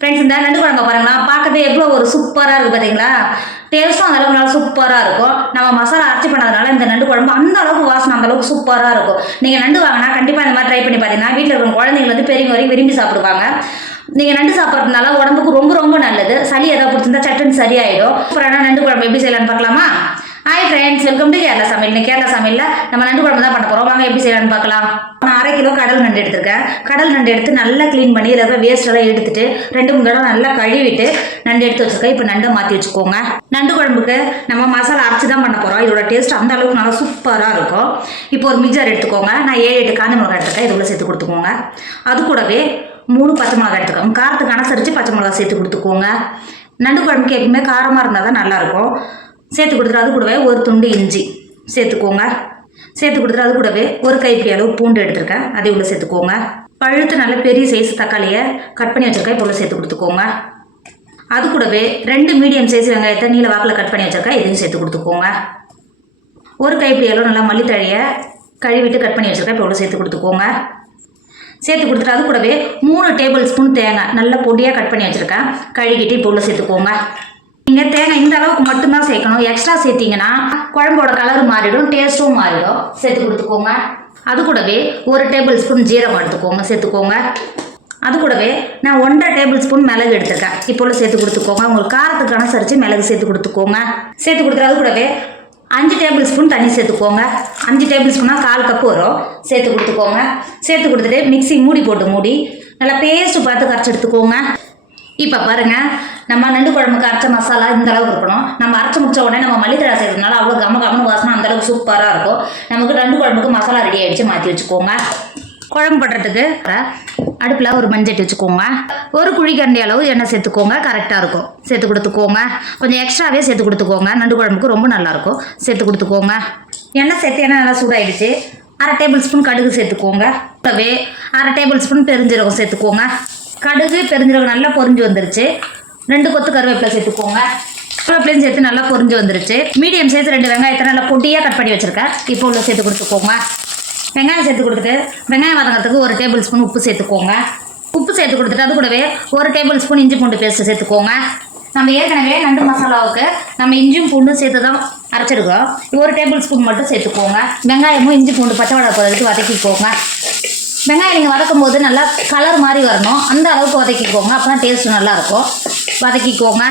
Friends இந்த நண்டு குழம்பு பாருங்களா? பார்க்கவே எவ்வளோ ஒரு சூப்பராக இருக்குது பார்த்தீங்களா டேஸ்ட்டும் அந்த அளவுக்கு நல்லா சூப்பராக இருக்கும். நம்ம மசாலா அரைச்சி பண்ணதுனால இந்த நண்டு குழம்பு அந்த அளவுக்கு வாசனை அந்த அளவுக்கு சூப்பராக இருக்கும். நீங்கள் நண்டு வாங்கினா கண்டிப்பாக இந்த மாதிரி ட்ரை பண்ணி பார்த்தீங்கன்னா வீட்டில் இருக்கிற குழந்தைங்க வந்து பெரியவங்க வரைக்கும் விரும்பி சாப்பிடுவாங்க. நீங்கள் நண்டு சாப்பிட்றதுனால உடம்புக்கு ரொம்ப ரொம்ப நல்லது. சளி ஏதாவது பிடிச்சிருந்தா சட்டுன்னு சரியாயிடும் அப்புறம் நண்டு குழம்பு எப்படி செய்யலான்னு பார்க்கலாமா? Hi friends welcome to Kerala சமையல் இன்னைக்கு கேரளா சமையலில் நம்ம நண்டு குழம்பு தான் பண்ண போகிறோம் வாங்க எப்படி செய்யலாம்னு பார்க்கலாம். நான் அரை கிலோ கடல் நண்டு எடுத்திருக்கேன். கடல் நண்டு எடுத்து நல்லா க்ளீன் பண்ணி இதில் இருக்கிற வேஸ்ட் எடுத்துட்டு ரெண்டு மூணு தடவை நல்லா கழுவிட்டு நண்டு எடுத்து வச்சிருக்கேன். இப்போ நண்டை மாற்றி வச்சுக்கோங்க. நண்டு குழம்புக்கு நம்ம மசாலா அரைச்சி தான் பண்ண போகிறோம் இதோட டேஸ்ட் அந்த அளவுக்கு நல்லா சூப்பராக இருக்கும். இப்போ ஒரு மிக்சர் எடுத்துக்கோங்க. நான் ஏழு எட்டு காஞ்ச மிளகாய் எடுத்துருக்கேன். இது சேர்த்து கொடுத்துக்கோங்க. அது கூடவே மூணு பச்சை மிளகாய் எடுத்துக்கோங்க. காரத்துக்கு அனுசரித்து பச்சை மிளகாய் சேர்த்து கொடுத்துக்கோங்க. நண்டு குழம்புக்கு எப்பவுமே காரமாக இருந்தால் தான் நல்லாயிருக்கும் சேர்த்து கொடுத்துட்டு அது கூடவே ஒரு துண்டு இஞ்சி சேர்த்துக்கோங்க. சேர்த்து கொடுத்துட்டு அது கூடவே ஒரு கைப்பிடி அளவு பூண்டு எடுத்திருக்கேன். அதை உள்ள சேர்த்துக்கோங்க. பழுத்து நல்ல பெரிய சைஸ் தக்காளியை கட் பண்ணி வச்சிருக்கேன். இப்போ உள்ள சேர்த்து கொடுத்துக்கோங்க. அது கூடவே ரெண்டு மீடியம் சைஸ் வெங்காயத்தை நீல வாக்கில் கட் பண்ணி வச்சிருக்கேன். இதையும் சேர்த்து கொடுத்துக்கோங்க. ஒரு கைப்பிடி அளவு நல்லா மல்லித்தழையை கழுவிட்டு கட் பண்ணி வச்சிருக்கேன். இப்போ உள்ள சேர்த்து கொடுத்துக்கோங்க. சேர்த்து கொடுத்துட்டு அது கூடவே மூணு டேபிள் ஸ்பூன் தேங்காய் நல்லா பொடியாக கட் பண்ணி வச்சுருக்கேன். கழுகிட்டு இப்போ உள்ள சேர்த்துக்கோங்க. நீங்கள் தேங்காய் இந்த அளவுக்கு மட்டும்தான் சேர்க்கணும். எக்ஸ்ட்ரா சேர்த்தீங்கன்னா குழம்போட கலர் மாறிடும் டேஸ்ட்டும் மாறிடும். சேர்த்து கொடுத்துக்கோங்க. அது கூடவே ஒரு டேபிள் ஸ்பூன் ஜீரகம் எடுத்துக்கோங்க. சேர்த்துக்கோங்க. அது கூடவே நான் ஒன்றரை டேபிள் ஸ்பூன் மிளகு எடுத்திருக்கேன். இப்போ உள்ள சேர்த்து கொடுத்துக்கோங்க. உங்களுக்கு காரத்துக்கு அனுசரித்து மிளகு சேர்த்து கொடுத்துக்கோங்க. சேர்த்து கொடுத்துட்டு அது கூடவே அஞ்சு டேபிள் ஸ்பூன் தண்ணி சேர்த்துக்கோங்க. அஞ்சு டேபிள் ஸ்பூனாக கால் கப்பு வரும். சேர்த்து கொடுத்துக்கோங்க. சேர்த்து கொடுத்துட்டு மிக்ஸி மூடி போட்டு மூடி நல்லா பேஸ்ட்டு பார்த்து கரைச்சி எடுத்துக்கோங்க. இப்போ பாருங்க. நம்ம நண்டு குழம்புக்கு அரைச்ச மசாலா இந்த அளவுக்கு இருக்கணும். நம்ம அரைச்சி முடிச்ச உடனே நம்ம மல்லித்தழை செய்யறதுனால அவ்வளோ கம கம்மனு வாசனை அந்த அளவுக்கு சூப்பராக இருக்கும். நமக்கு நண்டு குழம்புக்கு மசாலா ரெடி ஆயிடுச்சு மாற்றி வச்சுக்கோங்க. குழம்பு பண்ணுறதுக்கு அடுப்பில் ஒரு மஞ்சட்டி வச்சுக்கோங்க. ஒரு குழிக்கண்டி அளவு எண்ணெய் சேர்த்துக்கோங்க கரெக்டாக இருக்கும். சேர்த்து கொடுத்துக்கோங்க. கொஞ்சம் எக்ஸ்ட்ராவே சேர்த்து கொடுத்துக்கோங்க. நண்டு குழம்புக்கு ரொம்ப நல்லாயிருக்கும் சேர்த்து கொடுத்துக்கோங்க. எண்ணெய் சேர்த்து எண்ணெய் நல்லா சூடாயிடுச்சு. அரை டேபிள் ஸ்பூன் கடுகு சேர்த்துக்கோங்க. அரை டேபிள் ஸ்பூன் பெருஞ்சீரகம் சேர்த்துக்கோங்க. கடுகு பெருஞ்சீரகம் நல்லா பொரிஞ்சு வந்துருச்சு. ரெண்டு கொத்து கருவேப்பிலை சேர்த்துக்கோங்க. கருவேப்பிலையும் சேர்த்து நல்லா பொரிஞ்சு வந்துருச்சு. மீடியம் சைஸ் ரெண்டு வெங்காயத்தை நல்லா பொட்டியாக கட் பண்ணி வச்சுருக்கேன். இப்போ உள்ள சேர்த்து கொடுத்துக்கோங்க. வெங்காயம் சேர்த்து கொடுத்துட்டு வெங்காயம் வதங்கிறதுக்கு ஒரு டேபிள் ஸ்பூன் உப்பு சேர்த்துக்கோங்க. உப்பு சேர்த்து கொடுத்துட்டு அது கூடவே ஒரு டேபிள் ஸ்பூன் இஞ்சி பூண்டு பேஸ்ட் சேர்த்துக்கோங்க. நம்ம ஏற்கனவே நண்டு மசாலாவுக்கு நம்ம இஞ்சியும் பூண்டும் சேர்த்து தான் அரைச்சிருக்கோம். ஒரு டேபிள் ஸ்பூன் மட்டும் சேர்த்துக்கோங்க. வெங்காயமும் இஞ்சி பூண்டு பச்சை வடை போகிறதுக்கு வதக்கிக்கோங்க. வெங்காயம் நீங்கள் வதக்கும் போது நல்லா கலர் மாதிரி வரணும். அந்த அளவுக்கு வதக்கிக்கோங்க. அப்போ தான் டேஸ்ட்டு நல்லாயிருக்கும் வதக்கிக்கோங்க.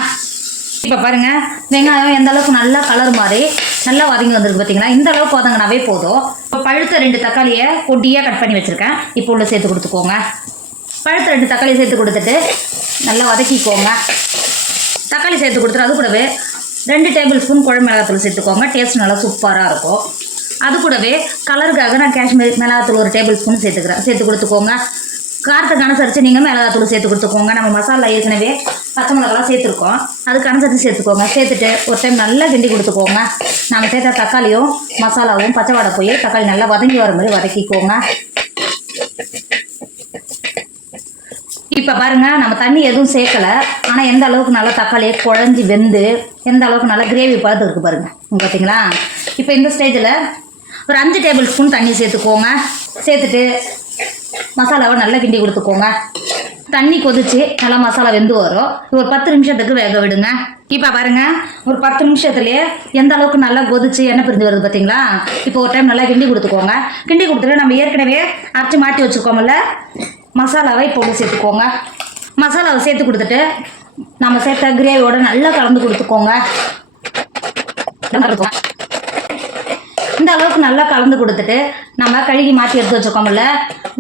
இப்போ பாருங்கள் வெங்காயம் எந்த அளவுக்கு நல்லா கலர் மாதிரி நல்லா வதங்கி வந்திருக்கு பார்த்தீங்களா இந்த அளவுக்கு வதங்கினாவே போதும். இப்போ பழுத்த ரெண்டு தக்காளியை பொடியாக கட் பண்ணி வச்சுருக்கேன். இப்போ உள்ள சேர்த்து கொடுத்துக்கோங்க. பழுத்த ரெண்டு தக்காளி சேர்த்து கொடுத்துட்டு நல்லா வதக்கிக்கோங்க. தக்காளி சேர்த்து கொடுத்துட்டு அது கூடவே ரெண்டு டேபிள் ஸ்பூன் குழம்பு மிளகாத்தூள் சேர்த்துக்கோங்க. டேஸ்ட் நல்லா சூப்பராக இருக்கும். அது கூடவே கலருக்காக நான் காஷ்மீர் மிளகாத்தூள் ஒரு டேபிள் ஸ்பூன் சேர்த்துக்கிறேன். சேர்த்து கொடுத்துக்கோங்க. காரத்துக்கு அனுசரித்து நீங்கள் மிளகாத்தூள் சேர்த்து கொடுத்துக்கோங்க. நம்ம மசாலா ஏற்கனவே பச்சை மிளகாலாம் சேர்த்துருக்கோம். அதுக்கு அனுசரித்து சேர்த்துக்கோங்க. சேர்த்துட்டு ஒரு டைம் நல்லா கிண்டி கொடுத்துக்கோங்க. நம்ம சேர்த்த தக்காளியும் மசாலாவும் பச்சை வடை போய் தக்காளி நல்லா வதங்கி வர மாதிரி வதக்கிக்கோங்க. இப்போ பாருங்க நம்ம தண்ணி எதுவும் சேர்க்கல. ஆனால் எந்த அளவுக்கு நல்லா தக்காளியை குழஞ்சி வெந்து எந்த அளவுக்கு நல்லா கிரேவி பார்த்து இருக்குது பாருங்க. பார்த்தீங்களா இப்போ இந்த ஸ்டேஜில் ஒரு அஞ்சு டேபிள் ஸ்பூன் தண்ணி சேர்த்துக்கோங்க. சேர்த்துட்டு மசாலாவை நல்லா கிண்டி கொடுத்துக்கோங்க. தண்ணி கொதிச்சு நல்லா மசாலா வெந்து வரும். ஒரு பத்து நிமிஷத்துக்கு வேக விடுங்க. இப்போ பாருங்க ஒரு பத்து நிமிஷத்துலேயே எந்த அளவுக்கு நல்லா கொதிச்சு எண்ணெய் பிரிஞ்சு வருது பார்த்தீங்களா இப்போ ஒரு டைம் நல்லா கிண்டி கொடுத்துக்கோங்க. கிண்டி கொடுத்துட்டு நம்ம ஏற்கனவே அரைச்சி மாட்டி வச்சுருக்கோம்ல மசாலாவை இப்போ உள்ள சேர்த்துக்கோங்க. மசாலாவை சேர்த்து கொடுத்துட்டு நம்ம சேர்த்த கிரேவியோட நல்லா கலந்து கொடுத்துக்கோங்க. இந்த அளவுக்கு நல்லா கலந்து கொடுத்துட்டு நம்ம கழுகி மாற்றி எடுத்து வச்சுருக்கோம்ல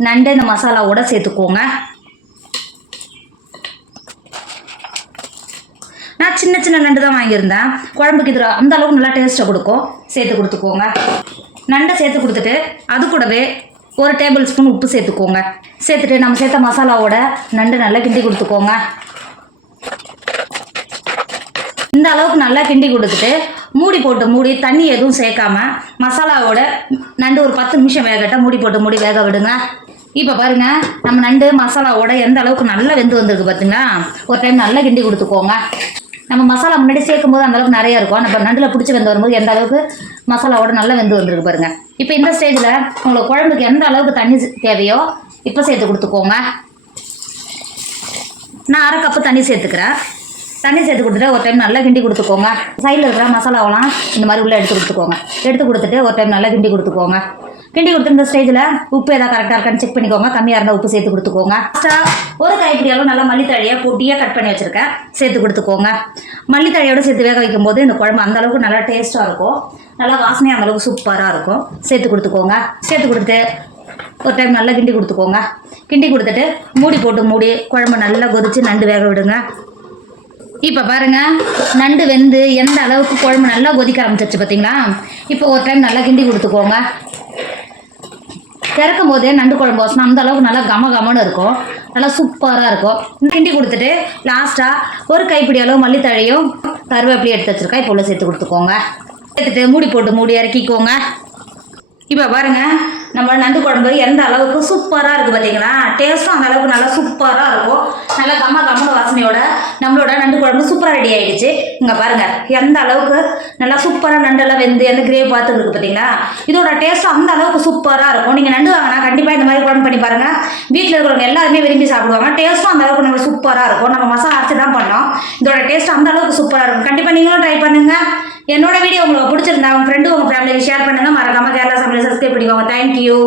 நண்டு இந்த மசாலாவோட சேர்த்துக்கோங்க. நான் சின்ன சின்ன நண்டு தான் வாங்கியிருந்தேன். குழம்புக்கு இது அந்த அளவுக்கு நல்லா டேஸ்ட்டை கொடுக்கும். சேர்த்து கொடுத்துக்கோங்க. நண்டை சேர்த்து கொடுத்துட்டு அது கூடவே ஒரு டேபிள் ஸ்பூன் உப்பு சேர்த்துக்கோங்க. சேர்த்துட்டு நம்ம சேர்த்த மசாலாவோட நண்டு நல்லா கிண்டி கொடுத்துக்கோங்க. இந்த அளவுக்கு நல்லா கிண்டி கொடுத்துட்டு மூடி போட்டு மூடி தண்ணி எதுவும் சேர்க்காம மசாலாவோட நண்டு ஒரு பத்து நிமிஷம் வேகட்டும் மூடி போட்டு மூடி வேக விடுங்க. இப்போ பாருங்க நம்ம நண்டு மசாலாவோட எந்த அளவுக்கு நல்லா வெந்து வந்திருக்கு பார்த்தீங்களா ஒரு டைம் நல்லா கிண்டி கொடுத்துக்கோங்க. நம்ம மசாலா முன்னாடி சேர்க்கும் போது அந்தளவுக்கு நிறைய இருக்கும். நம்ம நண்டில் பிடிச்சி வெந்து வரும்போது எந்த அளவுக்கு மசாலாவோட நல்லா வெந்து வந்திருக்கு பாருங்க. இப்போ இந்த ஸ்டேஜில் உங்களுக்கு குழம்புக்கு எந்த அளவுக்கு தண்ணி தேவையோ இப்போ சேர்த்து கொடுத்துக்கோங்க. நான் அரை கப்பு தண்ணி சேர்த்துக்கிறேன். தண்ணி சேர்த்து கொடுத்துட்டு ஒரு டைம் நல்லா கிண்டி கொடுத்துக்கோங்க. சைடில் இருக்கிற மசாலாவெல்லாம் இந்த மாதிரி உள்ளே எடுத்து கொடுத்துக்கோங்க. எடுத்து கொடுத்துட்டு ஒரு டைம் நல்லா கிண்டி கொடுத்துக்கோங்க. கிண்டி கொடுத்து இந்த ஸ்டேஜில் உப்பு எதாவது கரெக்டாக இருக்கான்னு செக் பண்ணிக்கோங்க. கம்மியாக இருந்தால் உப்பு சேர்த்து கொடுத்துக்கோங்க. லாஸ்ட்டாக ஒரு கைப்பிடி அளவு நல்லா மல்லித்தழையை பொட்டியாக கட் பண்ணி வச்சுருக்கேன். சேர்த்து கொடுத்துக்கோங்க. மல்லித்தழையோடு சேர்த்து வேக வைக்கும்போது இந்த குழம்பு அந்த அளவுக்கு நல்லா டேஸ்ட்டாக இருக்கும். நல்லா வாசனையாக அந்தளவுக்கு சூப்பராக இருக்கும். சேர்த்து கொடுத்துக்கோங்க. சேர்த்து கொடுத்து ஒரு டைம் நல்லா கிண்டி கொடுத்துக்கோங்க. கிண்டி கொடுத்துட்டு மூடி போட்டு மூடி குழம்பு நல்லா கொதித்து நண்டு வேக விடுங்க. இப்போ பாருங்க நண்டு வெந்து எந்த அளவுக்கு குழம்பு நல்லா கொதிக்க ஆரம்பிச்சிருச்சு பார்த்தீங்களா இப்போ ஒரு டைம் நல்லா கிண்டி கொடுத்துக்கோங்க. திறக்கும் போதே நண்டு குழம்பு வாசனை அந்த அளவுக்கு நல்லா கம கமன்னு இருக்கும். நல்லா சூப்பராக இருக்கும். கிண்டி கொடுத்துட்டு லாஸ்ட்டாக ஒரு கைப்பிடி அளவு மல்லித்தழையும் கருவேப்பிலையும் எடுத்து வச்சுருக்கா இப்போ உள்ள சேர்த்து கொடுத்துக்கோங்க. சேர்த்துட்டு மூடி போட்டு மூடி இறக்கிக்கோங்க. இப்போ பாருங்கள் நம்ம நண்டு குழம்பு எந்த அளவுக்கு சூப்பராக இருக்குது பார்த்தீங்களா டேஸ்ட்டும் அந்த அளவுக்கு நல்லா சூப்பராக இருக்கும். நல்லா கம்ம கம்மன வாசனையோட நம்மளோட நண்டு குழம்பு சூப்பராக ரெடி ஆகிடுச்சு இங்கே பாருங்கள் எந்த அளவுக்கு நல்லா சூப்பராக நண்டெல்லாம் வெந்து எந்த கிரேவி பார்த்து இருக்குது பார்த்தீங்களா இதோட டேஸ்ட்டும் அந்த அளவுக்கு சூப்பராக இருக்கும். நீங்கள் நண்டு வாங்கினா கண்டிப்பாக இந்த மாதிரி குழம்பு பண்ணி பாருங்கள் வீட்டில் இருக்கிறவங்க எல்லாருமே விரும்பி சாப்பிடுவாங்க. டேஸ்ட்டும் அந்த அளவுக்கு நம்ம சூப்பராக இருக்கும். நம்ம மசாலா அரைச்சி தான் பண்ணோம். இதோட டேஸ்ட் அந்த அளவுக்கு சூப்பராக இருக்கும். கண்டிப்பாக நீங்களும் ட்ரை பண்ணுங்கள் என்னோட வீடியோ உங்களுக்கு பிடிச்சிருந்தா உங்க ஃப்ரெண்டு உங்க ஃபேமிலிக்கு ஷேர் பண்ணுங்க. மறக்காம கேரளா சமையல் சப்ஸ்கிரைப் பண்ணிக்கோங்க தேங்க்யூ